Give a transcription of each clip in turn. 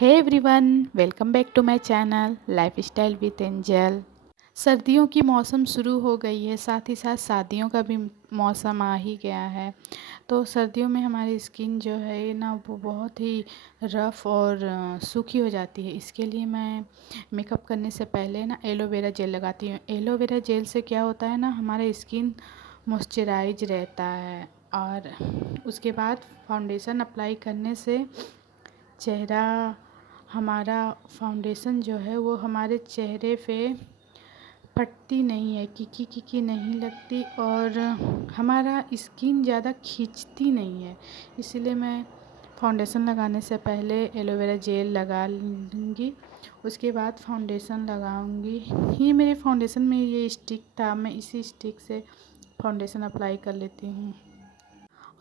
Hey everyone, welcome back to my channel lifestyle with Angel. सर्दियों की मौसम शुरू हो गई है, साथ ही साथ शादियों का भी मौसम आ ही गया है। तो सर्दियों में हमारी स्किन जो है ना वो बहुत ही रफ़ और सूखी हो जाती है। इसके लिए मैं मेकअप करने से पहले ना एलोवेरा जेल लगाती हूँ। एलोवेरा जेल से क्या होता है ना, हमारा स्किन मॉइस्चराइज रहता है। और उसके बाद फाउंडेशन अप्लाई करने से चेहरा हमारा फाउंडेशन जो है वो हमारे चेहरे पे फटती नहीं है, किकी किकी नहीं लगती और हमारा स्किन ज़्यादा खींचती नहीं है। इसीलिए मैं फाउंडेशन लगाने से पहले एलोवेरा जेल लगा लूँगी, उसके बाद फाउंडेशन लगाऊँगी। ये मेरे फाउंडेशन में ये स्टिक था, मैं इसी स्टिक से फाउंडेशन अप्लाई कर लेती हूँ।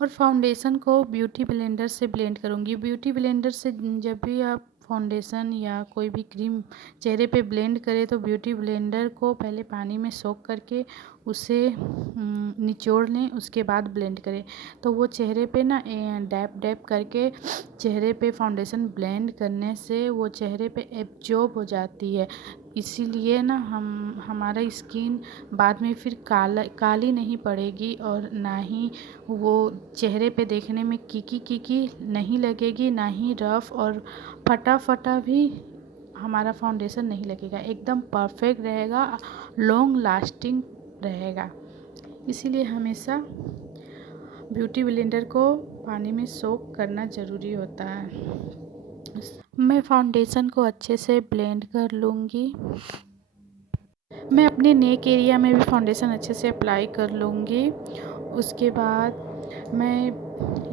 और फाउंडेशन को ब्यूटी ब्लेंडर से ब्लेंड करूँगी। ब्यूटी ब्लेंडर से जब भी आप फाउंडेशन या कोई भी क्रीम चेहरे पे ब्लेंड करें तो ब्यूटी ब्लेंडर को पहले पानी में सोख करके उसे निचोड़ लें, उसके बाद ब्लेंड करें। तो वो चेहरे पे ना डैप डैप करके चेहरे पे फाउंडेशन ब्लेंड करने से वो चेहरे पे एब्जॉर्ब हो जाती है। इसीलिए ना हमारा स्किन बाद में फिर काली नहीं पड़ेगी और ना ही वो चेहरे पे देखने में कीकी कीकी नहीं लगेगी, ना ही रफ़ और फटा फटा भी हमारा फाउंडेशन नहीं लगेगा। एकदम परफेक्ट रहेगा, लॉन्ग लास्टिंग रहेगा। इसीलिए हमेशा ब्यूटी ब्लेंडर को पानी में सोक करना ज़रूरी होता है। मैं फाउंडेशन को अच्छे से ब्लेंड कर लूँगी। मैं अपने नेक एरिया में भी फाउंडेशन अच्छे से अप्लाई कर लूँगी। उसके बाद मैं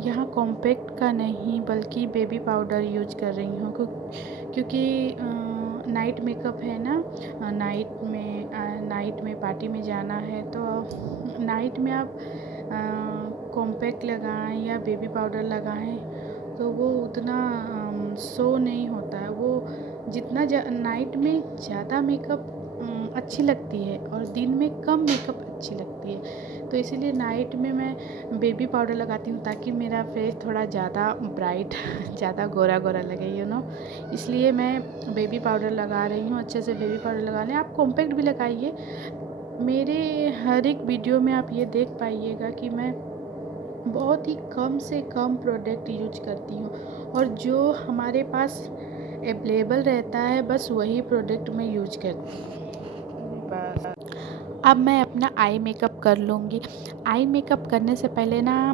यहाँ कॉम्पैक्ट का नहीं बल्कि बेबी पाउडर यूज कर रही हूँ, क्योंकि नाइट मेकअप है ना, नाइट में पार्टी में जाना है। तो नाइट में आप कॉम्पैक्ट लगाएं या बेबी पाउडर लगाएं तो वो उतना शो नहीं होता है। वो जितना नाइट में ज़्यादा मेकअप अच्छी लगती है और दिन में कम मेकअप अच्छी लगती है। तो इसीलिए नाइट में मैं बेबी पाउडर लगाती हूँ ताकि मेरा फेस थोड़ा ज़्यादा ब्राइट ज़्यादा गोरा गोरा लगे, इसलिए मैं बेबी पाउडर लगा रही हूँ। अच्छे से बेबी पाउडर लगा लें। आप कॉम्पैक्ट भी लगाइए। मेरे हर एक वीडियो में आप ये देख पाइएगा कि मैं बहुत ही कम से कम प्रोडक्ट यूज करती हूँ और जो हमारे पास अवेलेबल रहता है बस वही प्रोडक्ट मैं यूज करती हूँ। अब मैं अपना आई मेकअप कर लूँगी। आई मेकअप करने से पहले ना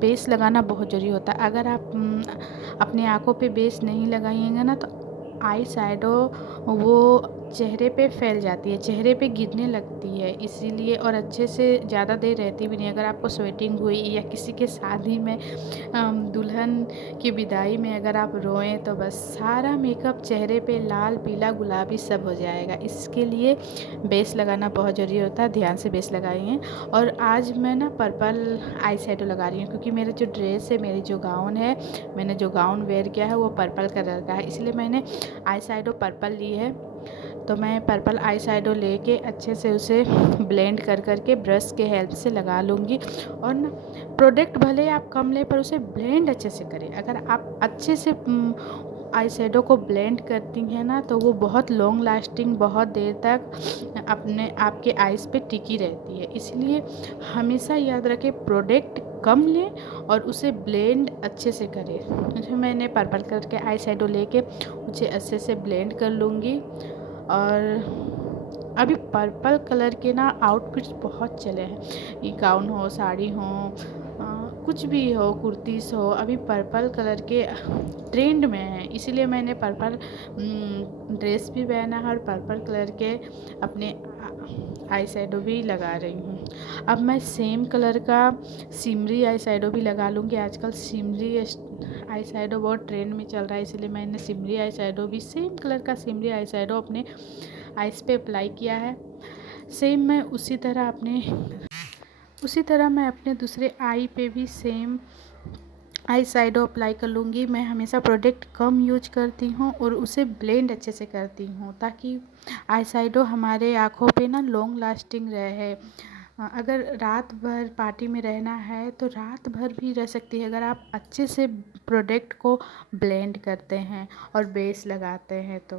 बेस लगाना बहुत ज़रूरी होता है। अगर आप अपनी आँखों पे बेस नहीं लगाइएगा ना तो आई शैडो वो चेहरे पे फैल जाती है, चेहरे पे गिरने लगती है। इसीलिए और अच्छे से ज़्यादा देर रहती भी नहीं। अगर आपको स्वेटिंग हुई या किसी के शादी में दुल्हन की विदाई में अगर आप रोएं तो बस सारा मेकअप चेहरे पे लाल पीला गुलाबी सब हो जाएगा। इसके लिए बेस लगाना बहुत ज़रूरी होता है। ध्यान से बेस लगाइए। और आज मैं ना पर्पल आई शैडो लगा रही हूँ, क्योंकि मेरा जो ड्रेस है, मेरी जो गाउन है, मैंने जो गाउन वेयर किया है वो पर्पल कलर का है, इसलिए मैंने आई शैडो पर्पल ली है। तो मैं पर्पल आई शैडो लेके अच्छे से उसे ब्लेंड कर करके ब्रश के हेल्प से लगा लूँगी। और ना प्रोडक्ट भले आप कम लें पर उसे ब्लेंड अच्छे से करें। अगर आप अच्छे से आई शैडो को ब्लेंड करती हैं ना तो वो बहुत लॉन्ग लास्टिंग, बहुत देर तक आपके आइज़ पे टिकी रहती है। इसलिए हमेशा याद रखें प्रोडक्ट कम लें और उसे ब्लेंड अच्छे से करें। जो मैंने पर्पल कलर के आई शैडो लेके उसे अच्छे से ब्लेंड कर लूँगी। और अभी पर्पल कलर के ना आउटफिट्स बहुत चले हैं। ये गाउन हो, साड़ी हो, कुछ भी हो, कुर्तीस हो, अभी पर्पल कलर के ट्रेंड में है। इसीलिए मैंने पर्पल ड्रेस भी पहना है और पर्पल कलर के अपने आई शैडो भी लगा रही हूँ। अब मैं सेम कलर का सिमरी आई शैडो भी लगा लूँगी। आजकल सिमरी आई शैडो बहुत ट्रेंड में चल रहा है, इसलिए मैंने सिमरी आई शैडो भी सेम कलर का सिमरी आई शैडो अपने आइज़ पे अप्लाई किया है। सेम मैं उसी तरह मैं अपने दूसरे आई पे भी सेम आई शैडो अप्लाई कर लूँगी। मैं हमेशा प्रोडक्ट कम यूज करती हूँ और उसे ब्लेंड अच्छे से करती हूँ ताकि आई शैडो हमारे आँखों पे ना लॉन्ग लास्टिंग रहे। अगर रात भर पार्टी में रहना है तो रात भर भी रह सकती है। अगर आप अच्छे से प्रोडक्ट को ब्लेंड करते हैं और बेस लगाते हैं। तो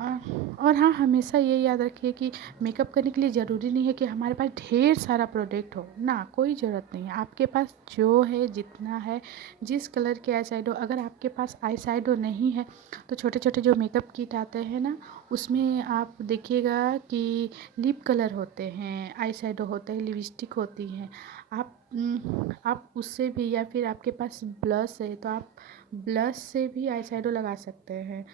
और हाँ, हमेशा ये याद रखिए कि मेकअप करने के लिए ज़रूरी नहीं है कि हमारे पास ढेर सारा प्रोडक्ट हो ना, कोई ज़रूरत नहीं है। आपके पास जो है, जितना है, जिस कलर के आई शैडो, अगर आपके पास आई शैडो नहीं है तो छोटे छोटे जो मेकअप किट आते हैं ना, उसमें आप देखिएगा कि लिप कलर होते हैं, आई शैडो होते हैं, लिपस्टिक होती हैं। आप उससे भी, या फिर आपके पास ब्लश है तो आप ब्लश से भी आई शैडो लगा सकते हैं।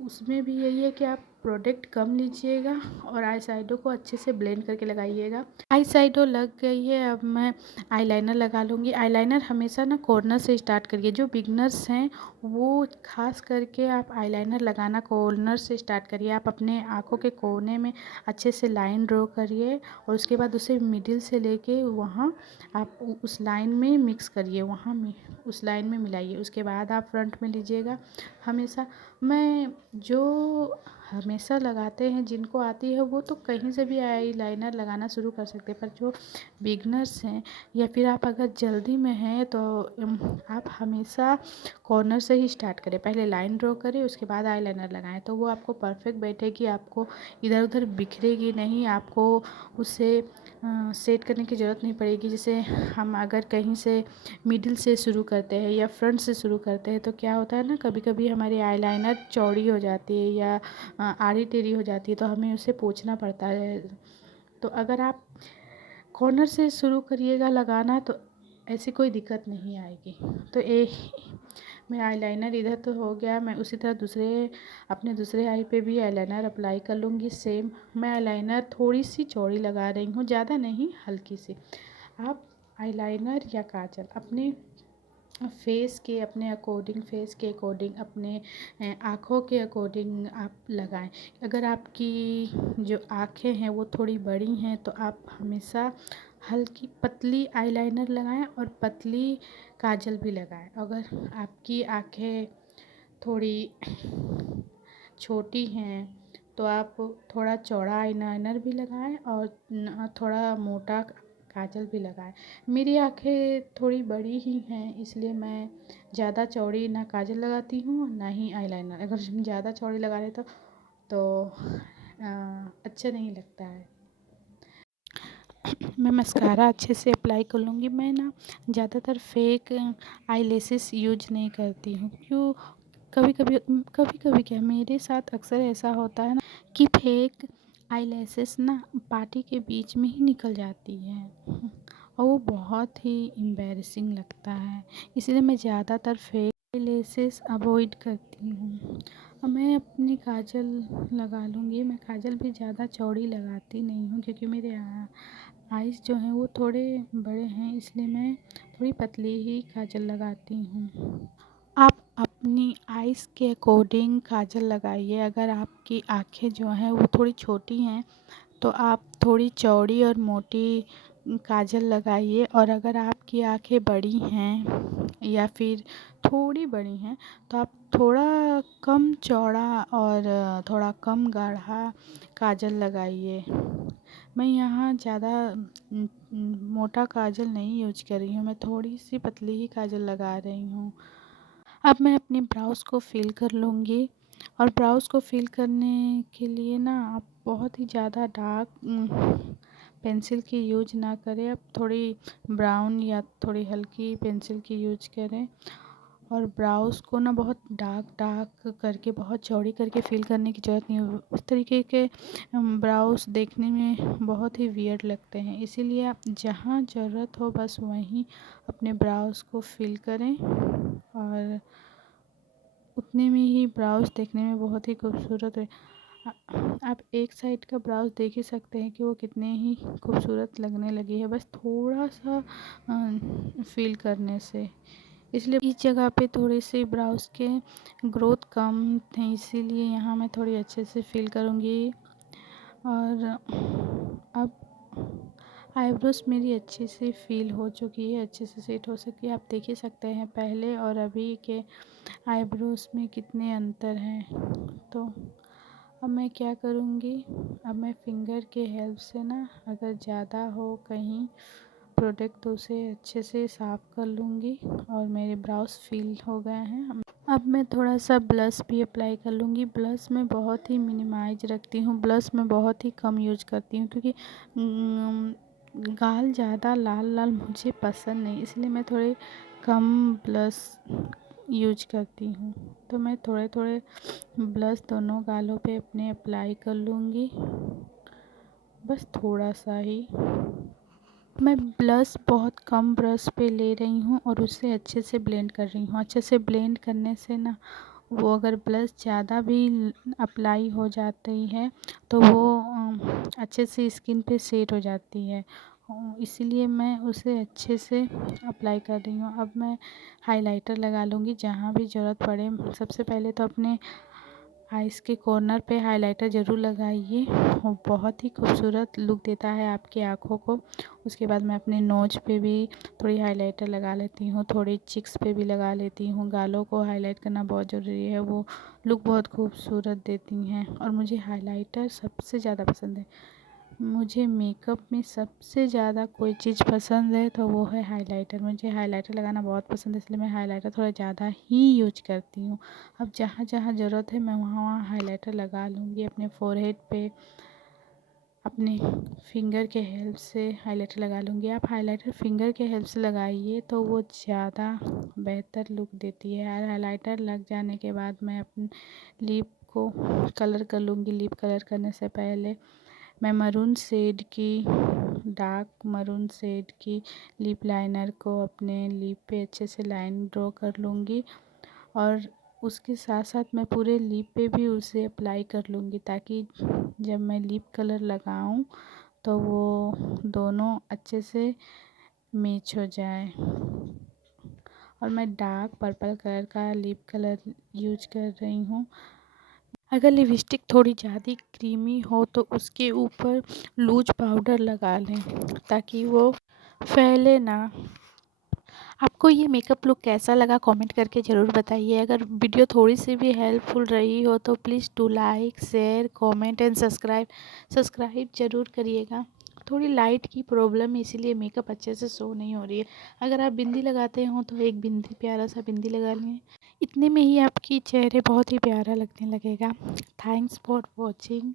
उसमें भी यही है कि आप प्रोडक्ट कम लीजिएगा और आई शैडो को अच्छे से ब्लेंड करके लगाइएगा। आई शैडो लग गई है, अब मैं आईलाइनर लगा लूँगी। आईलाइनर हमेशा ना कॉर्नर से स्टार्ट करिए। जो बिगनर्स हैं वो खास करके आप आईलाइनर लगाना कॉर्नर से स्टार्ट करिए। आप अपने आँखों के कोने में अच्छे से लाइन ड्रॉ करिए और उसके बाद उसे मिडिल से लेके वहाँ आप उस लाइन में मिक्स करिए, वहाँ में उस लाइन में मिलाइए। उसके बाद आप फ्रंट में लीजिएगा। हमेशा मैं जो हमेशा लगाते हैं, जिनको आती है वो तो कहीं से भी आई लाइनर लगाना शुरू कर सकते हैं, पर जो बिगनर्स हैं या फिर आप अगर जल्दी में हैं तो आप हमेशा कॉर्नर से ही स्टार्ट करें। पहले लाइन ड्रॉ करें, उसके बाद आई लाइनर लगाएं, तो वो आपको परफेक्ट बैठेगी, आपको इधर उधर बिखरेगी नहीं, आपको उसे सेट करने की ज़रूरत नहीं पड़ेगी। जैसे हम अगर कहीं से मिडिल से शुरू करते हैं या फ्रंट से शुरू करते हैं तो क्या होता है ना, कभी कभी हमारी आईलाइनर चौड़ी हो जाती है या आड़ी टेढ़ी हो जाती है, तो हमें उसे पोंछना पड़ता है। तो अगर आप कॉर्नर से शुरू करिएगा लगाना तो ऐसी कोई दिक्कत नहीं आएगी। तो मेरा आईलाइनर इधर तो हो गया, मैं उसी तरह अपने दूसरे आई पे भी आईलाइनर अप्लाई कर लूँगी। सेम मैं आईलाइनर थोड़ी सी चौड़ी लगा रही हूँ, ज़्यादा नहीं, हल्की सी। आप आईलाइनर या काजल अपने फेस के अकॉर्डिंग, अपने आँखों के अकॉर्डिंग आप लगाएं। अगर आपकी जो आँखें हैं वो थोड़ी बड़ी हैं तो आप हमेशा हल्की पतली आईलाइनर लगाएं और पतली काजल भी लगाएं। अगर आपकी आँखें थोड़ी छोटी हैं तो आप थोड़ा चौड़ा आईलाइनर भी लगाएं और थोड़ा मोटा काजल भी लगाएं। मेरी आँखें थोड़ी बड़ी ही हैं, इसलिए मैं ज़्यादा चौड़ी ना काजल लगाती हूँ ना ही आईलाइनर। अगर ज़्यादा चौड़ी लगा ले तो अच्छा नहीं लगता है। मैं मस्कारा अच्छे से अप्लाई कर लूँगी। मैं ना ज़्यादातर फेक आईलैशेस यूज नहीं करती हूँ। क्यों? कभी कभी क्या मेरे साथ अक्सर ऐसा होता है ना कि फेक आईलैशेस ना पार्टी के बीच में ही निकल जाती है और वो बहुत ही एम्बैरेसिंग लगता है। इसलिए मैं ज़्यादातर फेक आईलैशेस अवॉइड करती हूँ। अब मैं अपनी काजल लगा लूँगी। मैं काजल भी ज़्यादा चौड़ी लगाती नहीं हूँ क्योंकि मेरे आईज जो हैं वो थोड़े बड़े हैं, इसलिए मैं थोड़ी पतली ही काजल लगाती हूँ। आप अपनी आइज़ के अकॉर्डिंग काजल लगाइए। अगर आपकी आँखें जो हैं वो थोड़ी छोटी हैं तो आप थोड़ी चौड़ी और मोटी काजल लगाइए, और अगर आपकी आँखें बड़ी हैं या फिर थोड़ी बड़ी हैं तो आप थोड़ा कम चौड़ा और थोड़ा कम गाढ़ा काजल लगाइए। मैं यहाँ ज़्यादा मोटा काजल नहीं यूज कर रही हूँ, मैं थोड़ी सी पतली ही काजल लगा रही हूँ। अब मैं अपने ब्राउज़ को फिल कर लूँगी, और ब्राउज़ को फिल करने के लिए ना आप बहुत ही ज़्यादा डार्क पेंसिल की यूज ना करें। आप थोड़ी ब्राउन या थोड़ी हल्की पेंसिल की यूज करें, और ब्राउज़ को ना बहुत डार्क करके, बहुत चौड़ी करके फिल करने की ज़रूरत नहीं है। उस तरीके के ब्राउज़ देखने में बहुत ही वियर्ड लगते हैं, इसीलिए आप जहाँ ज़रूरत हो बस वहीं अपने ब्राउज़ को फिल करें, और उतने में ही ब्राउज़ देखने में बहुत ही खूबसूरत है। आप एक साइड का ब्राउज़ देख ही सकते हैं कि वो कितने ही खूबसूरत लगने लगी है, बस थोड़ा सा फिल करने से। इसलिए इस जगह पे थोड़ी सी ब्राउज़ के ग्रोथ कम थे, इसीलिए यहाँ मैं थोड़ी अच्छे से फिल करूँगी। और अब आईब्रोज मेरी अच्छे से फिल हो चुकी है, अच्छे से सेट हो सकी है। आप देख ही सकते हैं पहले और अभी के आईब्रोज में कितने अंतर हैं। तो अब मैं क्या करूँगी, अब मैं फिंगर के हेल्प से ना, अगर ज़्यादा हो कहीं प्रोडक्ट तो उसे अच्छे से साफ़ कर लूँगी और मेरे ब्राउज फिल हो गए हैं। अब मैं थोड़ा सा ब्लश भी अप्लाई कर लूँगी। ब्लश मैं बहुत ही मिनिमाइज रखती हूँ, ब्लश मैं बहुत ही कम यूज करती हूँ क्योंकि गाल ज़्यादा लाल लाल मुझे पसंद नहीं, इसलिए मैं थोड़े कम ब्लश यूज करती हूँ। तो मैं थोड़े थोड़े ब्लश दोनों गालों पे अपने अप्लाई कर लूँगी, बस थोड़ा सा ही। मैं ब्लश बहुत कम ब्रश पे ले रही हूँ और उसे अच्छे से ब्लेंड कर रही हूँ। अच्छे से ब्लेंड करने से ना वो अगर ब्लश ज़्यादा भी अप्लाई हो जाती है तो वो अच्छे से स्किन पे सेट हो जाती है, इसीलिए मैं उसे अच्छे से अप्लाई कर रही हूँ। अब मैं हाइलाइटर लगा लूँगी जहाँ भी ज़रूरत पड़े। सबसे पहले तो अपने आइज़ के कॉर्नर पे हाइलाइटर ज़रूर लगाइए, वो बहुत ही खूबसूरत लुक देता है आपकी आँखों को। उसके बाद मैं अपने नोज़ पे भी थोड़ी हाइलाइटर लगा लेती हूँ, थोड़ी चिक्स पे भी लगा लेती हूँ। गालों को हाईलाइट करना बहुत ज़रूरी है, वो लुक बहुत खूबसूरत देती हैं। और मुझे हाइलाइटर सबसे ज़्यादा पसंद है। मुझे मेकअप में सबसे ज़्यादा कोई चीज़ पसंद है तो वो है हाइलाइटर। मुझे हाइलाइटर लगाना बहुत पसंद है, इसलिए मैं हाइलाइटर थोड़ा ज़्यादा ही यूज करती हूँ। अब जहाँ जहाँ ज़रूरत है मैं वहाँ वहाँ हाइलाइटर लगा लूँगी। अपने फोरहेड पे अपने फिंगर के हेल्प से हाइलाइटर लगा लूँगी। आप हाइलाइटर फिंगर के हेल्प से लगाइए तो वो ज़्यादा बेहतर लुक देती है। और हाइलाइटर लग जाने के बाद मैं अपने लिप को कलर कर लूँगी। लिप कलर करने से पहले मैं मरून शेड की, डार्क मरून शेड की लिप लाइनर को अपने लिप पे अच्छे से लाइन ड्रॉ कर लूँगी और उसके साथ साथ मैं पूरे लिप पे भी उसे अप्लाई कर लूँगी, ताकि जब मैं लिप कलर लगाऊं तो वो दोनों अच्छे से मैच हो जाए। और मैं डार्क पर्पल कलर का लिप कलर यूज कर रही हूँ। अगर लिपस्टिक थोड़ी ज़्यादा क्रीमी हो तो उसके ऊपर लूज पाउडर लगा लें ताकि वो फैले ना। आपको ये मेकअप लुक कैसा लगा कमेंट करके ज़रूर बताइए। अगर वीडियो थोड़ी सी भी हेल्पफुल रही हो तो please do like, share, comment and subscribe ज़रूर करिएगा। थोड़ी लाइट की प्रॉब्लम है इसीलिए मेकअप अच्छे से शो नहीं हो रही है। अगर आप बिंदी लगाते हो तो एक बिंदी, प्यारा सा बिंदी लगा लें, इतने में ही आपकी चेहरे बहुत ही प्यारा लगने लगेगा। Thanks for watching.